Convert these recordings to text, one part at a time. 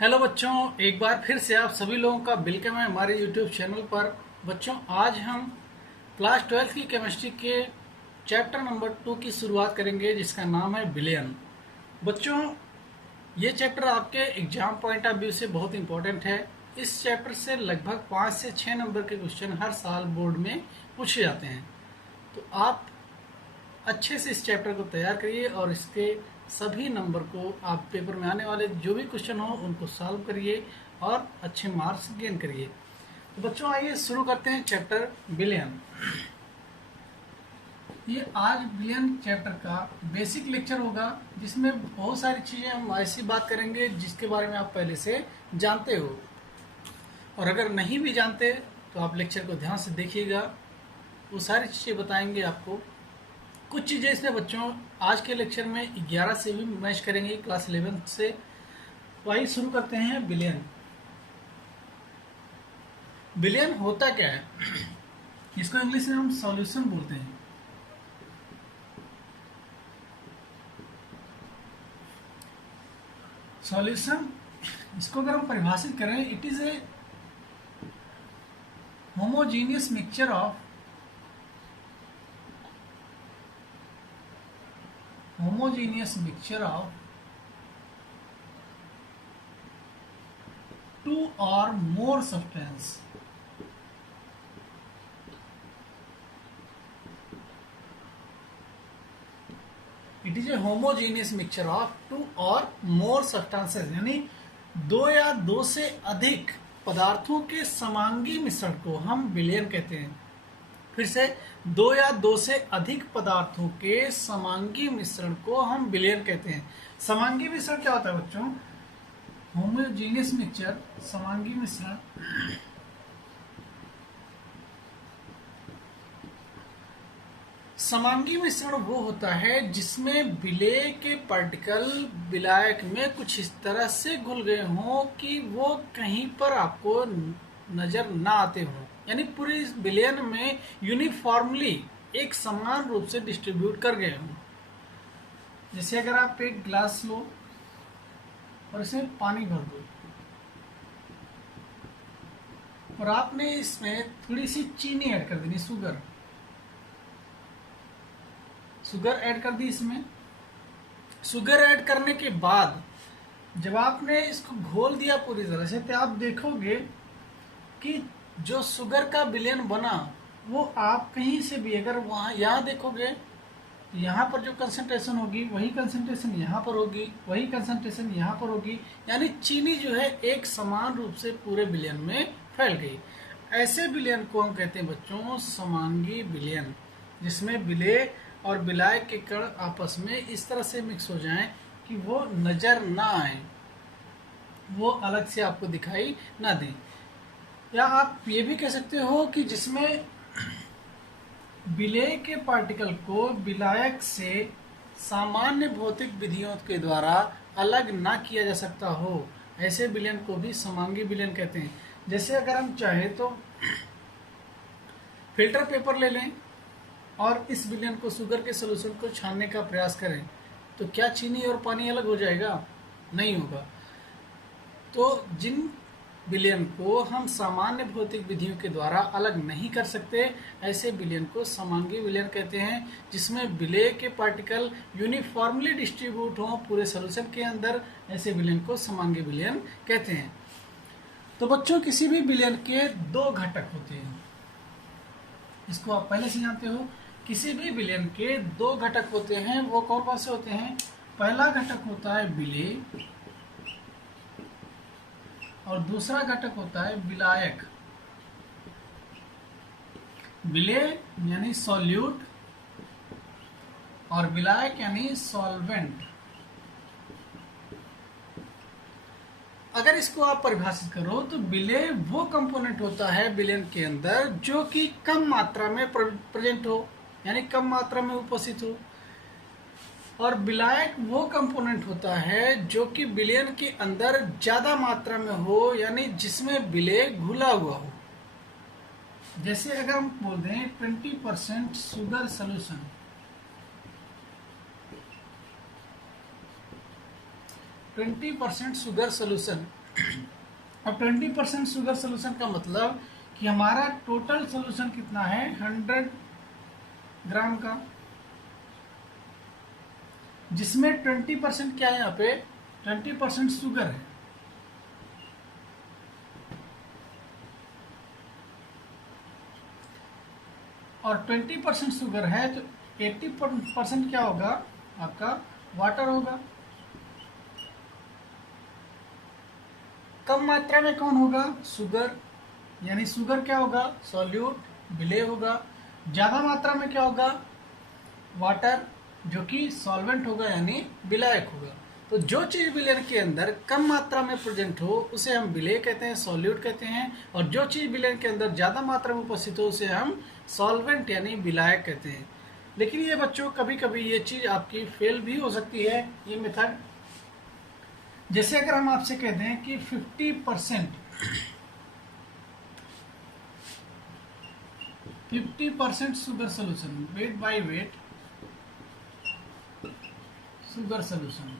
Hello बच्चों, एक बार फिर से आप सभी लोगों का वेलकम है हमारे यूट्यूब चैनल पर। बच्चों, आज हम क्लास 12 की केमिस्ट्री के चैप्टर नंबर 2 की शुरुआत करेंगे, जिसका नाम है विलयन। बच्चों, ये चैप्टर आपके एग्जाम पॉइंट ऑफ व्यू से बहुत इंपॉर्टेंट है। इस चैप्टर से लगभग 5 से 6 नंबर के क्वेश्चन हर साल बोर्ड में पूछे जाते हैं। तो आप अच्छे से इस चैप्टर को तैयार करिए और इसके सभी नंबर को आप पेपर में आने वाले जो भी क्वेश्चन हो उनको सॉल्व करिए और अच्छे मार्क्स गेन करिए। तो बच्चों, आइए शुरू करते हैं चैप्टर विलयन। ये आज विलयन चैप्टर का बेसिक लेक्चर होगा, जिसमें बहुत सारी चीज़ें हम ऐसी बात करेंगे जिसके बारे में आप पहले से जानते हो, और अगर नहीं भी जानते तो आप लेक्चर को ध्यान से देखिएगा। वो सारी चीज़ें बताएंगे आपको। कुछ चीज़ें इसमें बच्चों आज के लेक्चर में 11 से भी मैच करेंगे, क्लास 11 से। तो आइए शुरू करते हैं विलयन। विलयन होता क्या है? इसको इंग्लिश में हम सॉल्यूशन बोलते हैं। सॉल्यूशन, इसको अगर हम परिभाषित करें, it is a homogeneous mixture of two or more substance. It is a homogeneous mixture of two or more substances, यानी दो या दो से अधिक पदार्थों के समांगी मिश्रण को हम विलयन कहते हैं। फिर से, दो या दो से अधिक पदार्थों के समांगी मिश्रण को हम विलयन कहते हैं। समांगी मिश्रण क्या होता है बच्चों? होमोजीनियस मिक्सचर, समांगी मिश्रण समांगी मिश्रण वो होता है जिसमें विलेय के पार्टिकल विलायक में कुछ इस तरह से घुल गए हों कि वो कहीं पर आपको नजर ना आते हों, यानी पूरी विलयन में यूनिफॉर्मली एक समान रूप से डिस्ट्रीब्यूट कर गए हों। जैसे अगर आप एक ग्लास लो और इसमें पानी भर दो, और आपने इसमें थोड़ी सी चीनी ऐड कर देनी, शुगर ऐड कर दी। इसमें शुगर ऐड करने के बाद जब आपने इसको घोल दिया पूरी तरह से, तो आप देखोगे कि जो शुगर का विलयन बना वो आप कहीं से भी अगर वहाँ यहाँ देखोगे, यहाँ पर जो कंसंट्रेशन होगी वही कंसंट्रेशन यहाँ पर होगी, वही कंसंट्रेशन यहाँ पर होगी, यानी चीनी जो है एक समान रूप से पूरे विलयन में फैल गई। ऐसे विलयन को हम कहते हैं बच्चों समांगी विलयन, जिसमें विलेय और विलायक के कण आपस में इस तरह से मिक्स हो जाएं कि वो नजर ना आए, वो अलग से आपको दिखाई ना दें। या आप ये भी कह सकते हो कि जिसमें विलेय के पार्टिकल को विलायक से सामान्य भौतिक विधियों के द्वारा अलग ना किया जा सकता हो, ऐसे विलयन को भी समांगी विलयन कहते हैं। जैसे अगर हम चाहें तो फिल्टर पेपर ले लें और इस विलयन को, शुगर के सोल्यूशन को छानने का प्रयास करें, तो क्या चीनी और पानी अलग हो जाएगा? नहीं होगा। तो जिन विलयन को हम सामान्य भौतिक विधियों के द्वारा अलग नहीं कर सकते, ऐसे विलयन को समांगी विलयन कहते हैं, जिसमें विलेय के पार्टिकल यूनिफॉर्मली डिस्ट्रीब्यूट हों पूरे सोल्यूशन के अंदर, ऐसे विलयन को समांगी विलयन कहते हैं। तो बच्चों, किसी भी विलयन के दो घटक होते हैं, इसको आप पहले से जानते हो। किसी भी विलयन के दो घटक होते हैं, वो कौन कौन से होते हैं? पहला घटक होता है विलेय और दूसरा घटक होता है विलायक। विलेय यानी सॉल्यूट और विलायक यानी सॉल्वेंट। अगर इसको आप परिभाषित करो तो विलेय वो कंपोनेंट होता है विलयन के अंदर जो कि कम मात्रा में प्रेजेंट हो, यानी कम मात्रा में उपस्थित हो, और विलायक वो कंपोनेंट होता है जो कि विलयन के अंदर ज्यादा मात्रा में हो, यानी जिसमें विलेय घुला हुआ हो। जैसे अगर हम बोल दें 20% शुगर सोल्यूशन, 20% शुगर सोल्यूशन। अब 20% शुगर सोल्यूशन का मतलब कि हमारा टोटल सोल्यूशन कितना है, 100 ग्राम का, जिसमें 20% क्या है, यहाँ पे 20% शुगर है। और 20% शुगर है तो 80% क्या होगा, आपका वाटर होगा। कम मात्रा में कौन होगा, शुगर, यानी शुगर क्या होगा, सॉल्यूट, विलेय होगा। ज़्यादा मात्रा में क्या होगा, वाटर, जो कि सॉल्वेंट होगा यानी विलायक होगा। तो जो चीज़ विलयन के अंदर कम मात्रा में प्रेजेंट हो उसे हम विलेय कहते हैं, सॉल्यूट कहते हैं, और जो चीज़ विलयन के अंदर ज़्यादा मात्रा में उपस्थित हो उसे हम सॉल्वेंट यानी विलायक कहते हैं। लेकिन ये बच्चों कभी कभी ये चीज़ आपकी फेल भी हो सकती है, ये मेथड। जैसे अगर हम आपसे कहते हैं कि 50% sugar solution, weight by weight sugar solution,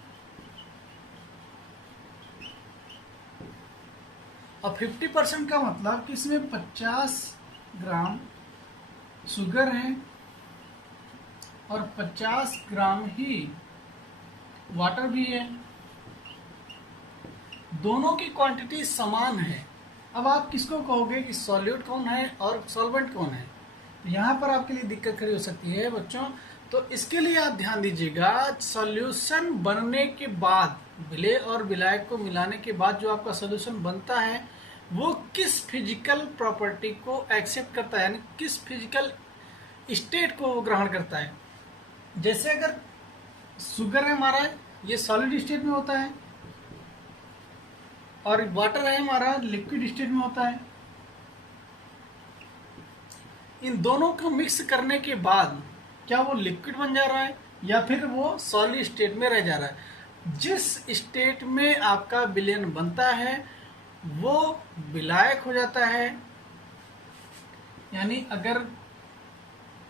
और 50% का मतलब कि इसमें 50 ग्राम शुगर है और 50 ग्राम ही वाटर भी है, दोनों की क्वांटिटी समान है। अब आप किसको कहोगे कि सॉल्यूट कौन है और सॉल्वेंट कौन है, तो यहाँ पर आपके लिए दिक्कत खड़ी हो सकती है बच्चों। तो इसके लिए आप ध्यान दीजिएगा, सॉल्यूशन बनने के बाद, विलेय और विलायक को मिलाने के बाद जो आपका सॉल्यूशन बनता है वो किस फिजिकल प्रॉपर्टी को एक्सेप्ट करता है, यानी किस फिजिकल स्टेट को वो ग्रहण करता है। जैसे अगर शुगर है हमारा, ये सॉलिड स्टेट में होता है, और वाटर है हमारा लिक्विड स्टेट में होता है। इन दोनों को मिक्स करने के बाद क्या वो लिक्विड बन जा रहा है या फिर वो सॉलिड स्टेट में रह जा रहा है। जिस स्टेट में आपका विलयन बनता है वो विलायक हो जाता है, यानी अगर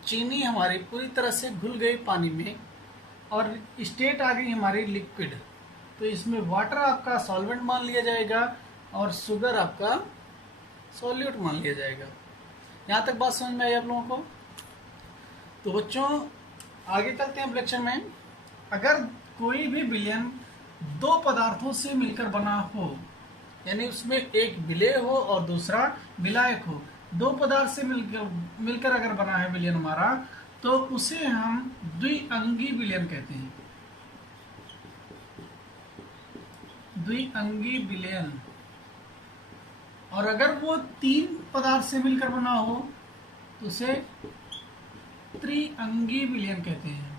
चीनी हमारी पूरी तरह से घुल गई पानी में और स्टेट आ गई हमारी लिक्विड, तो इसमें वाटर आपका सॉल्वेंट मान लिया जाएगा और शुगर आपका सॉल्यूट मान लिया जाएगा। यहाँ तक बात समझ में आई आप लोगों को? तो बच्चों आगे चलते हैं लेक्चर में। अगर कोई भी विलयन दो पदार्थों से मिलकर बना हो, यानी उसमें एक विलेय हो और दूसरा विलायक हो, दो पदार्थ से मिलकर अगर बना है विलयन हमारा, तो उसे हम द्विअंगी विलयन कहते हैं, द्विअंगी विलयन। और अगर वो तीन पदार्थ से मिलकर बना हो तो उसे त्रिअंगी विलयन कहते हैं।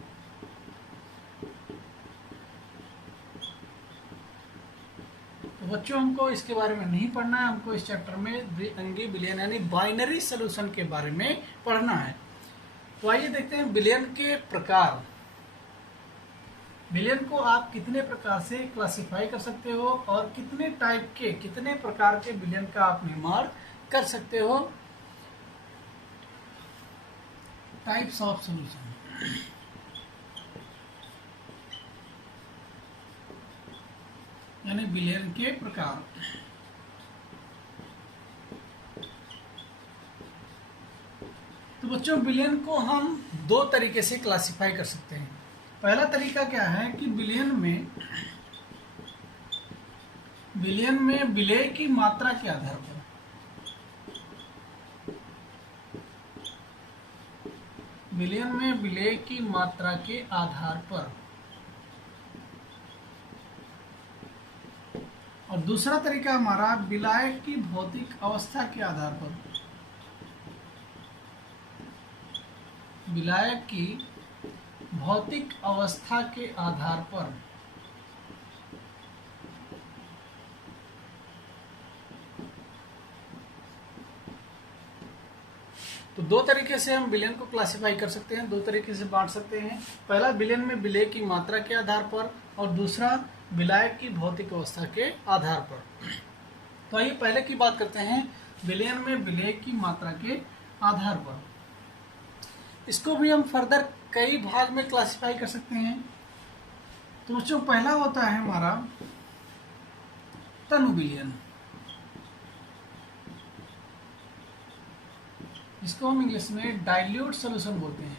तो बच्चों हमको इसके बारे में नहीं पढ़ना है, हमको इस चैप्टर में द्विअंगी विलयन यानी बाइनरी सॉल्यूशन के बारे में पढ़ना है। तो आइए देखते हैं विलयन के प्रकार। विलयन को आप कितने प्रकार से क्लासिफाई कर सकते हो और कितने टाइप के, कितने प्रकार के विलयन का आप निर्माण कर सकते हो। टाइप्स ऑफ सॉल्यूशन, यानी विलयन के प्रकार। तो बच्चों विलयन को हम दो तरीके से क्लासिफाई कर सकते हैं। पहला तरीका क्या है कि विलयन में विलेय की मात्रा के आधार पर, विलयन में विलेय की मात्रा के आधार पर, और दूसरा तरीका हमारा विलायक की भौतिक अवस्था के आधार पर, विलायक की भौतिक अवस्था के आधार पर। तो दो तरीके से हम विलयन को क्लासिफाई कर सकते हैं, दो तरीके से बांट सकते हैं। पहला विलयन में विलेय की मात्रा के आधार पर और दूसरा विलायक की भौतिक अवस्था के आधार पर। तो आइए पहले की बात करते हैं, विलयन में विलेय की मात्रा के आधार पर। इसको भी हम फर्दर कई भाग में क्लासिफाई कर सकते हैं। तो बच्चों पहला होता है हमारा तनु विलयन। इसको हम इंग्लिश में डाइल्यूट सॉल्यूशन बोलते हैं।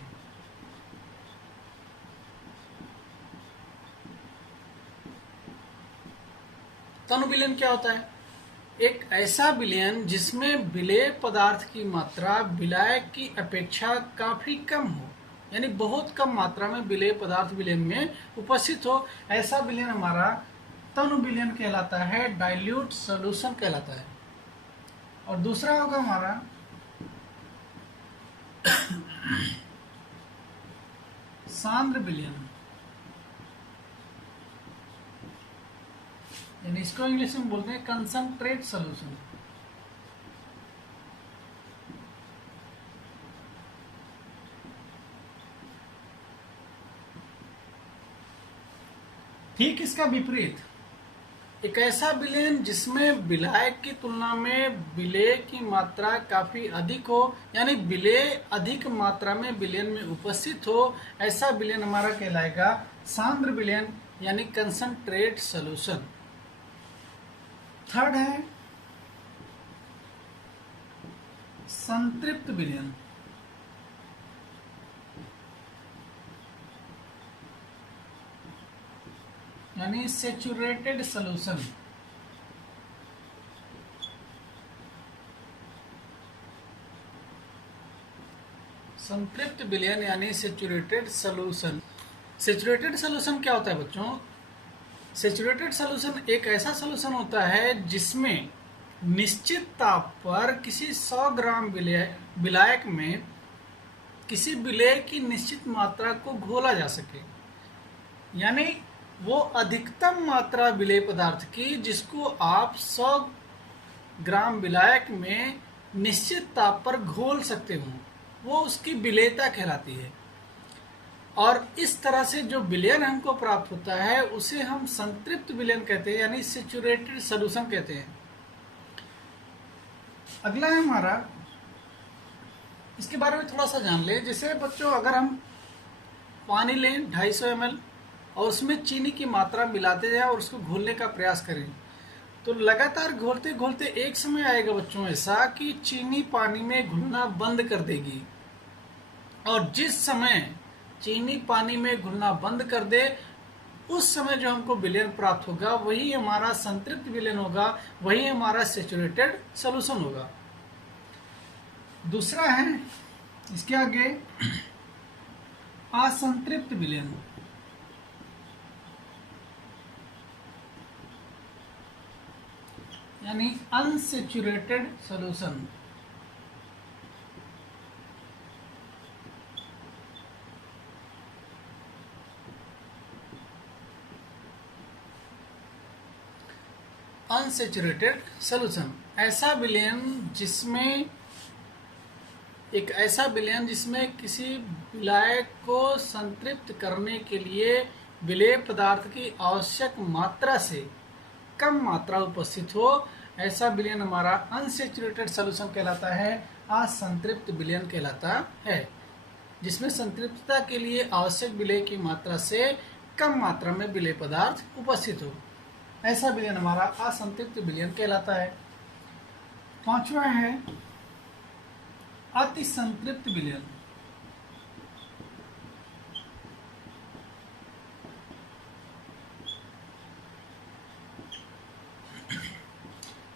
तनु विलयन क्या होता है? एक ऐसा विलयन जिसमें विलेय पदार्थ की मात्रा विलायक की अपेक्षा काफी कम हो, यानी बहुत कम मात्रा में विलेय पदार्थ विलयन में उपस्थित हो, ऐसा विलयन हमारा तनु विलयन कहलाता है, डाइल्यूट सॉल्यूशन कहलाता है। और दूसरा होगा हमारा सांद्र विलयन, यानी इसको इंग्लिश में बोलते हैं कंसंट्रेट सॉल्यूशन। ठीक इसका विपरीत, एक ऐसा विलयन जिसमें विलायक की तुलना में विलेय की मात्रा काफी अधिक हो, यानी विलेय अधिक मात्रा में विलयन में उपस्थित हो, ऐसा विलयन हमारा कहलाएगा सांद्र विलयन, यानी कंसंट्रेट सॉल्यूशन। थर्ड है संतृप्त विलयन। यानी सेचुरेटेड सॉल्यूशन। संतृप्त विलयन यानी सेचुरेटेड सॉल्यूशन। सेचुरेटेड सॉल्यूशन क्या होता है बच्चों? सेचुरेटेड सॉल्यूशन एक ऐसा सॉल्यूशन होता है जिसमें निश्चित ताप पर किसी 100 ग्राम विलायक में किसी विलेय की निश्चित मात्रा को घोला जा सके, यानी वो अधिकतम मात्रा विलेय पदार्थ की जिसको आप 100 ग्राम विलायक में निश्चित ताप पर घोल सकते हो, वो उसकी विलेयता कहलाती है। और इस तरह से जो विलयन हमको प्राप्त होता है उसे हम संतृप्त विलयन कहते हैं, यानी सेचुरेटेड सॉल्यूशन कहते हैं। अगला है हमारा, इसके बारे में थोड़ा सा जान ले। जैसे बच्चों, अगर हम पानी लें 250 ml और उसमें चीनी की मात्रा मिलाते जाए और उसको घोलने का प्रयास करें, तो लगातार घोलते घोलते एक समय आएगा बच्चों ऐसा कि चीनी पानी में घुलना बंद कर देगी। और जिस समय चीनी पानी में घुलना बंद कर दे, उस समय जो हमको विलयन प्राप्त होगा वही हमारा संतृप्त विलयन होगा, वही हमारा सेचुरेटेड सॉल्यूशन होगा। दूसरा है इसके आगे असंतृप्त विलयन। यानी अनसेचुरेटेड सॉल्यूशन। अनसेचुरेटेड सॉल्यूशन ऐसा विलयन जिसमें किसी विलायक को संतृप्त करने के लिए विलेय पदार्थ की आवश्यक मात्रा से कम मात्रा उपस्थित हो, ऐसा विलयन हमारा अनसेचुरेटेड सॉल्यूशन कहलाता है, असंतृप्त विलयन कहलाता है, जिसमें संतृप्तता के लिए आवश्यक विलेय की मात्रा से कम मात्रा में विलेय पदार्थ उपस्थित हो, ऐसा विलयन हमारा असंतृप्त विलयन कहलाता है। पांचवा है अति संतृप्त विलयन।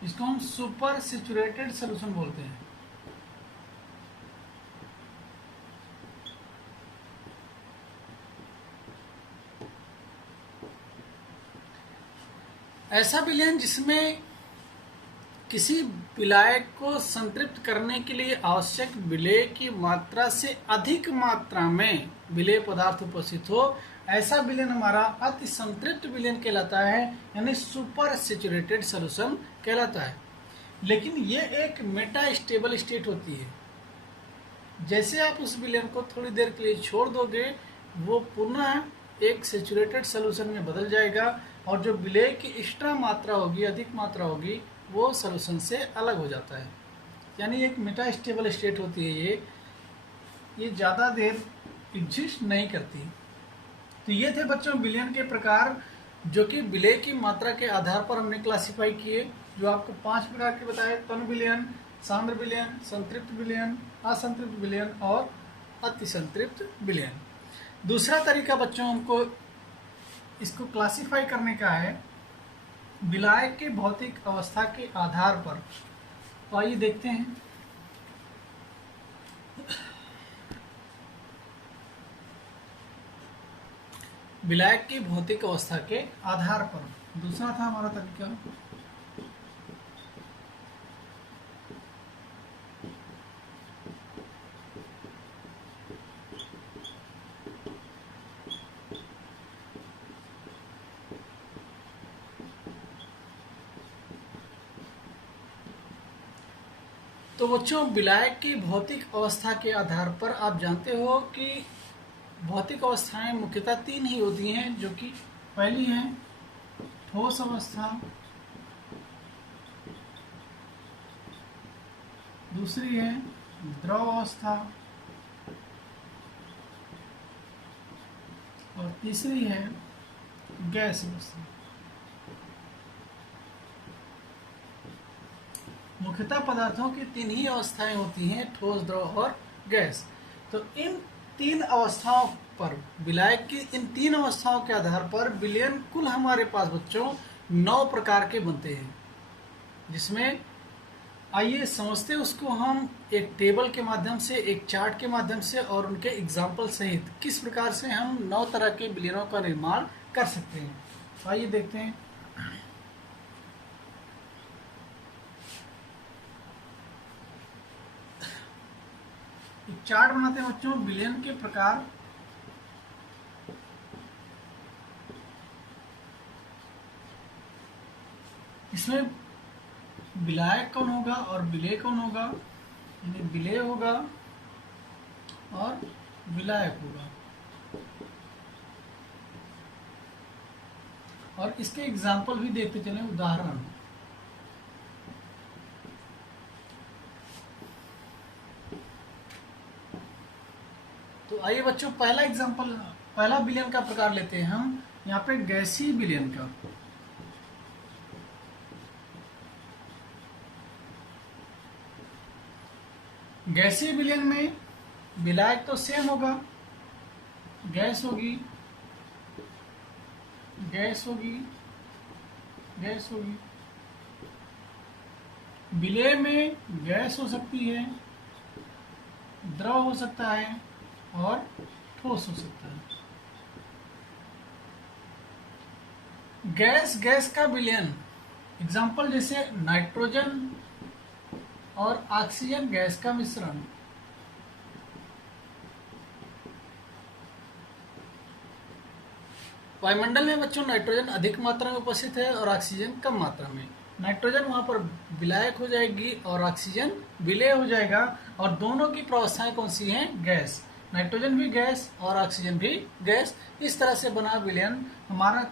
इसको हम सुपर सेचुरेटेड सॉल्यूशन बोलते हैं। ऐसा विलयन जिसमें किसी विलायक को संतृप्त करने के लिए आवश्यक विलेय की मात्रा से अधिक मात्रा में विलेय पदार्थ उपस्थित हो, ऐसा विलयन हमारा अति संतृप्त विलयन कहलाता है, यानी सुपर सेचुरेटेड सॉल्यूशन कहलाता है। लेकिन ये एक मेटा स्टेबल स्टेट होती है। जैसे आप उस विलयन को थोड़ी देर के लिए छोड़ दोगे, वो पुनः एक सेचुरेटेड सॉल्यूशन में बदल जाएगा और जो विलेय की एक्स्ट्रा मात्रा होगी, अधिक मात्रा होगी, वो सॉल्यूशन से अलग हो जाता है। यानी एक मेटा स्टेबल स्टेट होती है ये ज़्यादा देर एग्जिस्ट नहीं करती। तो ये थे बच्चों विलयन के प्रकार, जो कि विलय की मात्रा के आधार पर हमने क्लासिफाई किए, जो आपको 5 प्रकार के बताए: तन विलयन, सांद्र विलयन, संतृप्त विलयन, असंतृप्त विलयन और अतिसंतृप्त विलयन। दूसरा तरीका बच्चों हमको इसको क्लासिफाई करने का है विलायक के भौतिक अवस्था के आधार पर। तो आइए देखते हैं। विलायक की भौतिक अवस्था के आधार पर दूसरा था हमारा तरीका। तो बच्चों, विलायक की भौतिक अवस्था के आधार पर आप जानते हो कि भौतिक अवस्थाएं मुख्यतः 3 ही होती हैं, जो कि पहली है ठोस अवस्था, दूसरी है द्रव अवस्था और तीसरी है गैस अवस्था। मुख्यतः पदार्थों की 3 ही अवस्थाएं होती हैं, ठोस, द्रव और गैस। तो इन 3 अवस्थाओं पर, विलायक की इन 3 अवस्थाओं के आधार पर विलयन कुल हमारे पास बच्चों 9 प्रकार के बनते हैं, जिसमें आइए समझते हैं उसको हम एक टेबल के माध्यम से, एक चार्ट के माध्यम से और उनके एग्जाम्पल सहित किस प्रकार से हम 9 तरह के विलयनों का निर्माण कर सकते हैं। तो आइए देखते हैं। एक चार्ट बनाते हैं बच्चों विलयन के प्रकार। इसमें विलायक कौन होगा और विलेय कौन होगा, यानी विलेय होगा और विलायक होगा, और इसके एग्जाम्पल भी देखते चलें, उदाहरण। तो आइए बच्चों, पहला एग्जाम्पल, पहला विलयन का प्रकार लेते हैं हम यहाँ पे गैसीय विलयन का। गैसीय विलयन में विलायक तो सेम होगा, गैस होगी, गैस होगी, गैस होगी। विलेय में गैस हो सकती है, द्रव हो सकता है और ठोस हो सकता है। गैस गैस का विलयन, एग्जाम्पल जैसे नाइट्रोजन और ऑक्सीजन गैस का मिश्रण। वायुमंडल में बच्चों नाइट्रोजन अधिक मात्रा में उपस्थित है और ऑक्सीजन कम मात्रा में। नाइट्रोजन वहां पर विलायक हो जाएगी और ऑक्सीजन विलेय हो जाएगा, और दोनों की प्रावस्थाएं कौन सी हैं? गैस। नाइट्रोजन भी गैस और ऑक्सीजन भी गैस। इस तरह से बना विलयन हमारा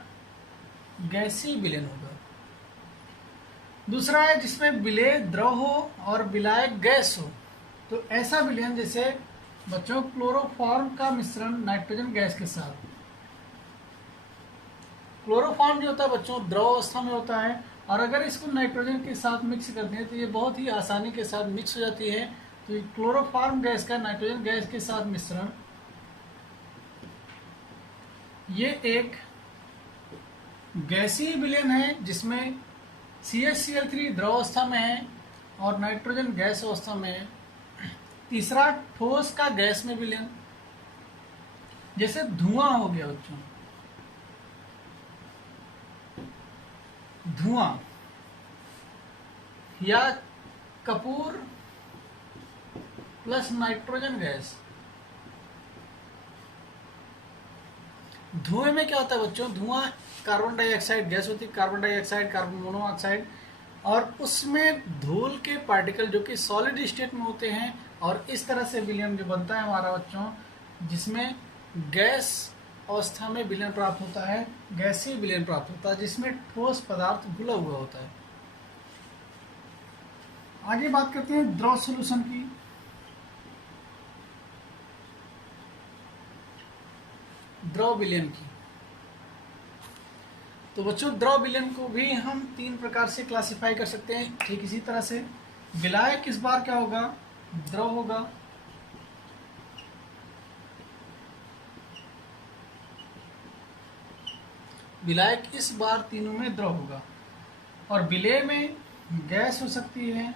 गैसीय विलयन होगा। दूसरा है जिसमें विलेय द्रव हो और विलायक गैस हो। तो ऐसा विलयन जैसे बच्चों क्लोरोफॉर्म का मिश्रण नाइट्रोजन गैस के साथ। क्लोरोफॉर्म जो होता है बच्चों द्रव अवस्था में होता है, और अगर इसको नाइट्रोजन के साथ मिक्स करते हैं तो ये बहुत ही आसानी के साथ मिक्स हो जाती है। तो क्लोरोफॉर्म गैस का नाइट्रोजन गैस के साथ मिश्रण, ये एक गैसीय विलयन है जिसमें CH3 द्रव अवस्था में है और नाइट्रोजन गैस अवस्था में है। तीसरा ठोस का गैस में विलयन, जैसे धुआं हो गया बच्चों, धुआं या कपूर प्लस नाइट्रोजन गैस। धुएं में क्या होता है बच्चों? धुआं कार्बन डाइऑक्साइड गैस होती है, कार्बन डाइऑक्साइड, कार्बन मोनोऑक्साइड, और उसमें धूल के पार्टिकल जो कि सॉलिड स्टेट में होते हैं। और इस तरह से विलयन जो बनता है हमारा बच्चों, जिसमें गैस अवस्था में विलयन प्राप्त होता है, गैसीय विलयन प्राप्त होता है, जिसमें ठोस पदार्थ घुला हुआ होता है। आगे बात करते हैं द्रव सॉल्यूशन की। द्रव विलयन की तो बच्चों द्रव विलयन को भी हम 3 प्रकार से क्लासिफाई कर सकते हैं, ठीक इसी तरह से। विलायक इस बार क्या होगा, द्रव होगा। विलायक इस बार तीनों में द्रव होगा। और विलेय में गैस हो सकती है,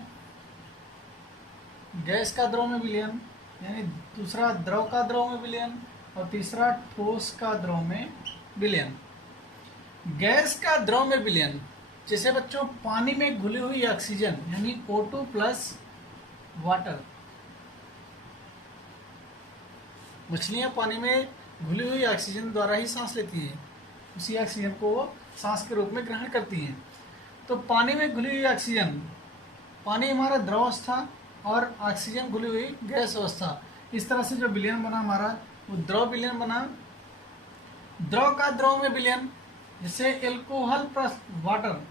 गैस का द्रव में विलयन, यानी दूसरा द्रव का द्रव में विलयन, और तीसरा ठोस का द्रव में विलयन। गैस का द्रव में विलयन, जैसे बच्चों पानी में घुली हुई ऑक्सीजन यानी O2 प्लस वाटर। मछलियां पानी में घुली हुई ऑक्सीजन द्वारा ही सांस लेती हैं, उसी ऑक्सीजन को वो सांस के रूप में ग्रहण करती हैं। तो पानी में घुली हुई ऑक्सीजन, पानी हमारा द्रव अवस्था और ऑक्सीजन घुली हुई गैस अवस्था, इस तरह से जो विलयन बना हमारा वो द्रव विलयन बना। द्रव का द्रव में विलयन, जैसे alcohol plus water,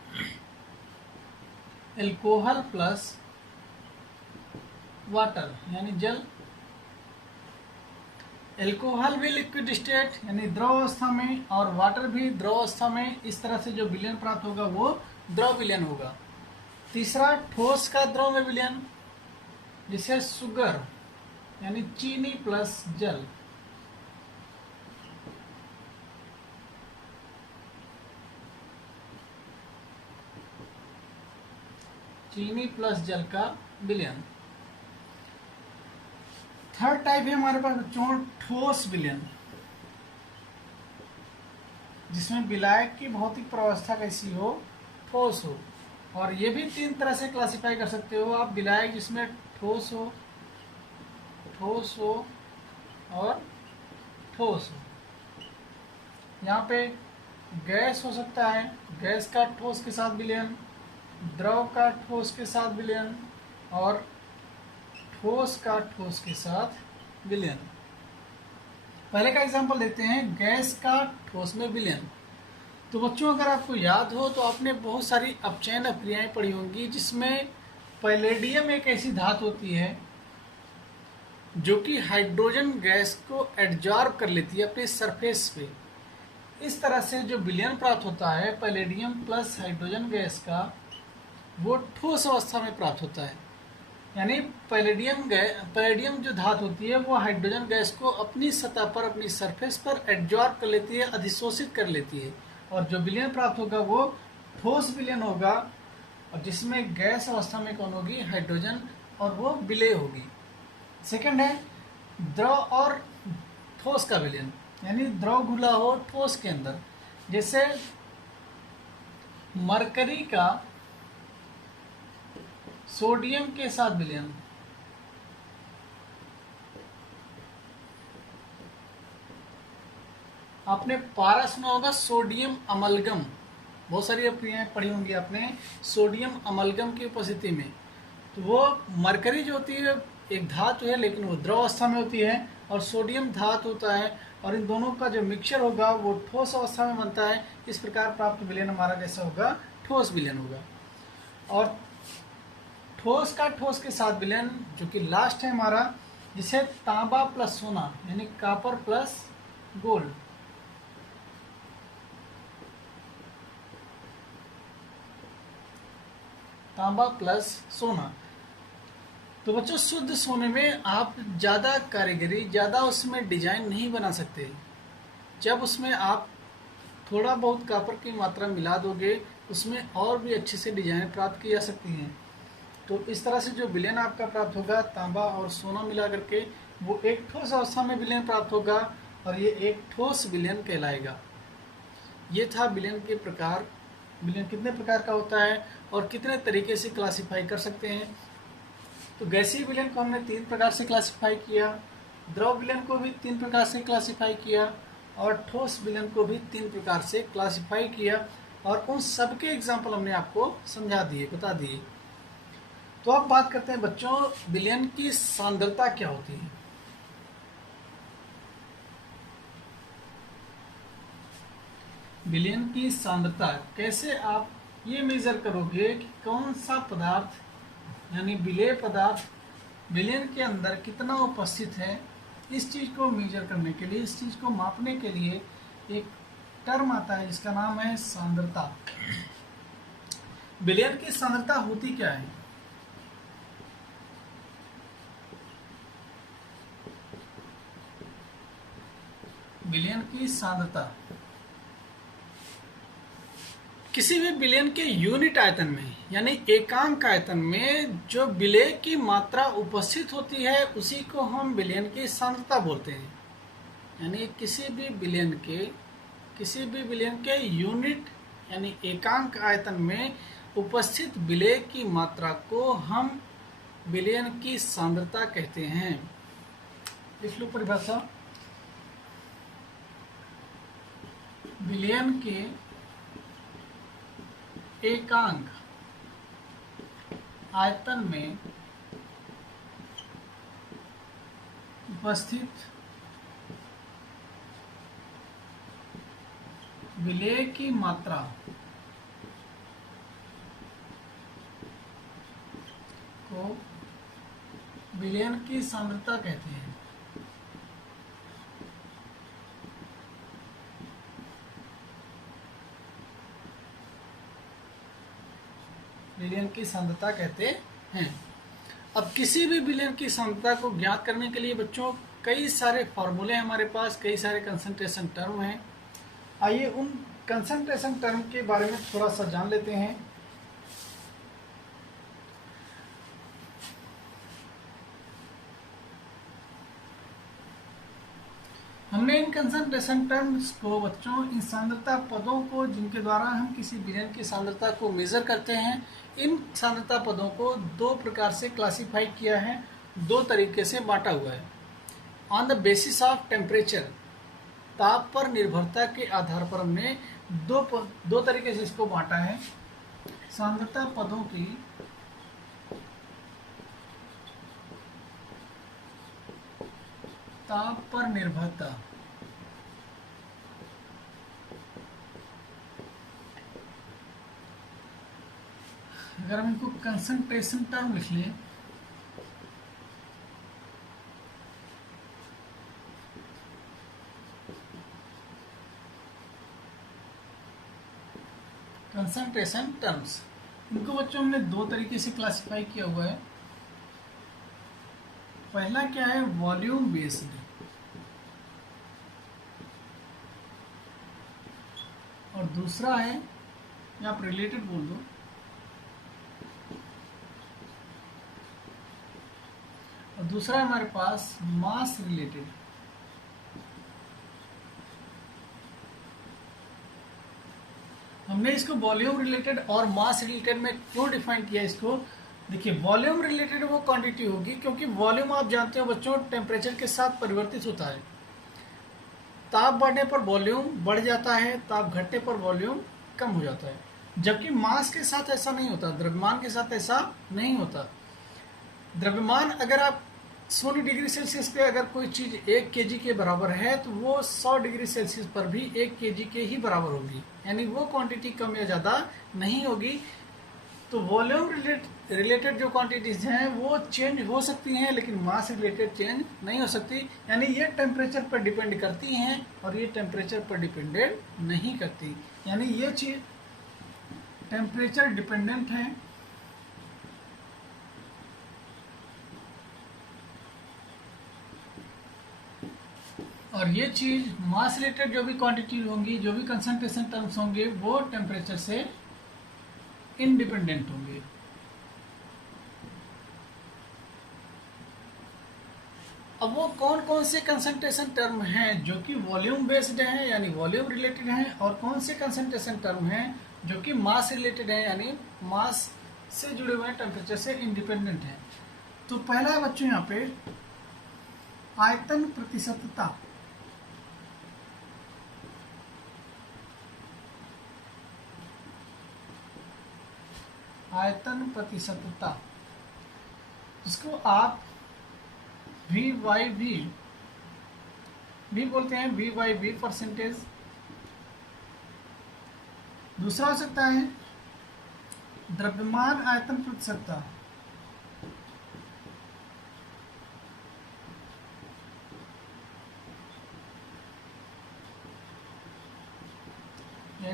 alcohol plus water यानी जल। एल्कोहल भी लिक्विड स्टेट यानी द्रव अवस्था में, और वाटर भी द्रव अवस्था में, इस तरह से जो विलयन प्राप्त होगा वो द्रव विलयन होगा। तीसरा ठोस का द्रव में विलयन, जिसे शुगर यानी चीनी प्लस जल। चीनी प्लस जल का विलयन। थर्ड टाइप है हमारे पास बच्चों ठोस विलयन, जिसमें विलायक की भौतिक प्रवस्था कैसी हो, ठोस हो। और ये भी 3 तरह से क्लासिफाई कर सकते हो आप, विलायक जिसमें ठोस हो, ठोस हो और ठोस हो। यहाँ पे गैस हो सकता है, गैस का ठोस के साथ विलयन, द्रव का ठोस के साथ विलयन, और ठोस का ठोस के साथ विलयन। पहले का एग्जांपल देते हैं, गैस का ठोस में विलयन। तो बच्चों अगर आपको याद हो तो आपने बहुत सारी अपचयन अभिक्रियाएं पढ़ी होंगी, जिसमें पैलेडियम एक ऐसी धातु होती है जो कि हाइड्रोजन गैस को एडजॉर्ब कर लेती है अपने सरफेस पे। इस तरह से जो विलयन प्राप्त होता है पैलेडियम प्लस हाइड्रोजन गैस का, वो ठोस अवस्था में प्राप्त होता है। यानी पैलेडियम जो धातु होती है वो हाइड्रोजन गैस को अपनी सतह पर, अपनी सरफेस पर एडजॉर्ब कर लेती है, अधिशोषित कर लेती है। और जो विलयन प्राप्त होगा वो ठोस विलयन होगा, और जिसमें गैस अवस्था में कौन होगी, हाइड्रोजन, और वो विलेय होगी। सेकंड है द्रव और ठोस का विलयन, यानी द्रव घुला हो ठोस के अंदर, जैसे मरकरी का सोडियम के साथ विलयन। आपने पारा सुना होगा सोडियम अमलगम, बहुत सारी अभिक्रियाएं पढ़ी होंगी आपने सोडियम अमलगम की उपस्थिति में। तो वो मरकरी जो होती है एक धातु है, लेकिन वो द्रव अवस्था में होती है, और सोडियम धातु होता है, और इन दोनों का जो मिक्सचर होगा वो ठोस अवस्था में बनता है। इस प्रकार प्राप्त विलयन हमारा जैसा होगा, ठोस विलयन होगा। और ठोस का ठोस के साथ विलयन जो कि लास्ट है हमारा, जिसे तांबा प्लस सोना यानी कॉपर प्लस गोल्ड। तांबा प्लस सोना। तो बच्चों शुद्ध सोने में आप ज़्यादा कारीगरी, ज़्यादा उसमें डिजाइन नहीं बना सकते। जब उसमें आप थोड़ा बहुत कॉपर की मात्रा मिला दोगे, उसमें और भी अच्छे से डिजाइन प्राप्त की जा सकती हैं। तो इस तरह से जो विलयन आपका प्राप्त होगा तांबा और सोना मिला करके, वो एक ठोस अवस्था में विलयन प्राप्त होगा, और ये एक ठोस विलयन कहलाएगा। ये था विलयन के प्रकार। विलयन कितने प्रकार का होता है और कितने तरीके से क्लासिफाई कर सकते हैं। तो गैसीय विलयन को हमने 3 प्रकार से क्लासिफाई किया, द्रव विलयन को भी 3 प्रकार से क्लासिफाई किया, और ठोस विलयन को भी 3 प्रकार से क्लासिफाई किया, और उन सब के एग्जाम्पल हमने आपको समझा दिए, बता दिए। तो अब बात करते हैं बच्चों, विलयन की सांद्रता क्या होती है। विलयन की सांद्रता कैसे आप ये मेजर करोगे कि कौन सा पदार्थ यानी विलेय पदार्थ विलयन के अंदर कितना उपस्थित है। इस चीज़ को मेजर करने के लिए, इस चीज़ को मापने के लिए एक टर्म आता है जिसका नाम है सांद्रता। विलयन की सांद्रता होती क्या है? विलयन की सांद्रता किसी भी विलयन के यूनिट आयतन में यानी एकांक आयतन में जो विलय की मात्रा उपस्थित होती है उसी को हम विलयन की सांद्रता बोलते हैं। यानी किसी भी विलयन के यूनिट यानी एकांक आयतन में उपस्थित विलय की मात्रा को हम विलयन की सांद्रता कहते हैं। लिख लो परिभाषा। विलयन के एकांक आयतन में उपस्थित विलय की मात्रा को विलयन की सांद्रता कहते हैं। विलयन की सांद्रता कहते हैं। अब किसी भी विलयन की सांद्रता को ज्ञात करने के लिए बच्चों कई सारे फॉर्मूले हमारे पास, कई सारे कंसंट्रेशन टर्म हैं। आइए उन कंसंट्रेशन टर्म के बारे में थोड़ा सा जान लेते हैं। हमने इन कंसंट्रेशन टर्म्स को बच्चों, इन सांद्रता पदों को जिनके द्वारा हम किसी विलयन की सांद्रता को मेजर करते हैं, इन सांद्रता पदों को दो प्रकार से क्लासिफाई किया है, दो तरीके से बांटा हुआ है। On the basis of temperature, ताप पर निर्भरता के आधार पर हमने दो तरीके से इसको बांटा है। सांद्रता पदों की ताप पर निर्भरता, अगर हम इनको कंसंट्रेशन टर्म लिख लें, कंसंट्रेशन टर्म्स, इनको बच्चों हमने दो तरीके से क्लासिफाई किया हुआ है। पहला क्या है? वॉल्यूम बेस्ड, और दूसरा है, या आप रिलेटेड बोल दो, और दूसरा है हमारे पास मास रिलेटेड। हमने इसको वॉल्यूम रिलेटेड और मास रिलेटेड में क्यों डिफाइन किया इसको? देखिए, वॉल्यूम रिलेटेड वो क्वांटिटी होगी क्योंकि वॉल्यूम आप जानते हो बच्चों टेम्परेचर के साथ परिवर्तित होता है। ताप बढ़ने पर वॉल्यूम बढ़ जाता है, ताप घटने पर वॉल्यूम कम हो जाता है। जबकि मास के साथ ऐसा नहीं होता, द्रव्यमान के साथ ऐसा नहीं होता। द्रव्यमान अगर आप 0 डिग्री सेल्सियस पे अगर कोई चीज 1 केजी के बराबर है तो वो 100 डिग्री सेल्सियस पर भी 1 केजी के ही बराबर होगी, यानी वो क्वांटिटी कम या ज़्यादा नहीं होगी। तो वॉल्यूम रिलेटेड जो क्वांटिटीज हैं वो चेंज हो सकती हैं, लेकिन मास रिलेटेड चेंज नहीं हो सकती। यानी ये टेम्परेचर पर डिपेंड करती हैं और ये टेम्परेचर पर डिपेंडेंट नहीं करती। यानी ये चीज टेम्परेचर डिपेंडेंट है और ये चीज मास रिलेटेड जो भी क्वांटिटी होंगी, जो भी कंसंट्रेशन टर्म्स होंगे, वो टेम्परेचर से इंडिपेंडेंट होंगे। अब वो कौन कौन से कंसंट्रेशन टर्म हैं जो कि वॉल्यूम बेस्ड हैं यानी वॉल्यूम रिलेटेड हैं, और कौन से कंसंट्रेशन टर्म हैं जो कि मास रिलेटेड हैं यानी मास से जुड़े हुए हैं, टेम्परेचर से इंडिपेंडेंट हैं। तो पहला है बच्चों यहाँ पे आयतन प्रतिशतता। आयतन प्रतिशतता, जिसको आप वी बाई वी बोलते हैं, वी बाई वी परसेंटेज। दूसरा हो सकता है द्रव्यमान आयतन प्रतिशतता,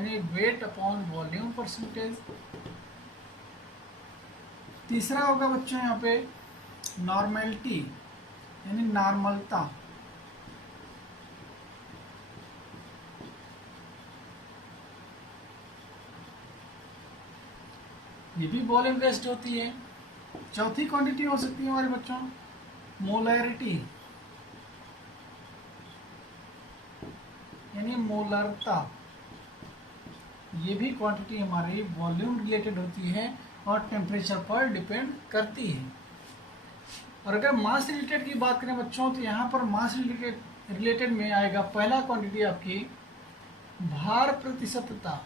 यानी वेट अपॉन वॉल्यूम परसेंटेज। तीसरा होगा बच्चों यहाँ पे नॉर्मेलिटी यानी नॉर्मलता। ये भी वॉल्यूम बेस्ड होती है। चौथी क्वांटिटी हो सकती है हमारे बच्चों मोलैरिटी यानी मोलरता। ये भी क्वांटिटी हमारी वॉल्यूम रिलेटेड होती है और टेम्परेचर पर डिपेंड करती है। और अगर मास रिलेटेड की बात करें बच्चों तो यहाँ पर मास रिलेटेड में आएगा पहला क्वांटिटी आपकी भार प्रतिशतता।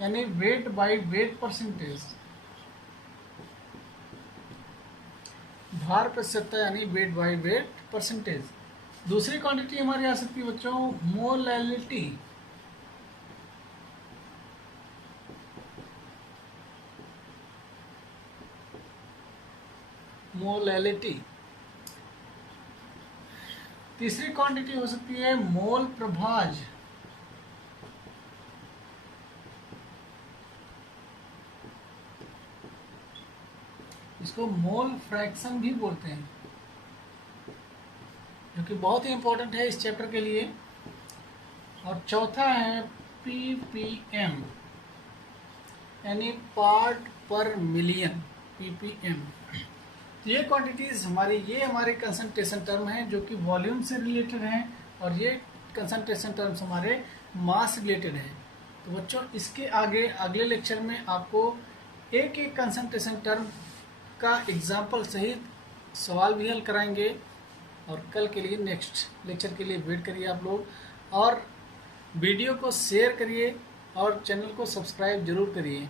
यानी वेट बाय वेट परसेंटेज। भार प्रतिशतता यानी वेट बाय वेट परसेंटेज। दूसरी क्वांटिटी हमारी आ सकती है बच्चों मोलैलिटी। मोलैलिटी। तीसरी क्वांटिटी हो सकती है मोल प्रभाज। इसको मोल फ्रैक्शन भी बोलते हैं, जो कि बहुत ही इंपॉर्टेंट है इस चैप्टर के लिए। और चौथा है पीपीएम यानी पार्ट पर मिलियन, पीपीएम। तो ये क्वांटिटीज हमारे कंसंट्रेशन टर्म हैं जो कि वॉल्यूम से रिलेटेड हैं, और ये कंसंट्रेशन टर्म्स हमारे मास रिलेटेड हैं। तो बच्चों इसके आगे अगले लेक्चर में आपको एक एक कंसंट्रेशन टर्म का एग्जाम्पल सहित सवाल भी हल कराएंगे। और कल के लिए नेक्स्ट लेक्चर के लिए वेट करिए आप लोग, और वीडियो को शेयर करिए और चैनल को सब्सक्राइब जरूर करिए।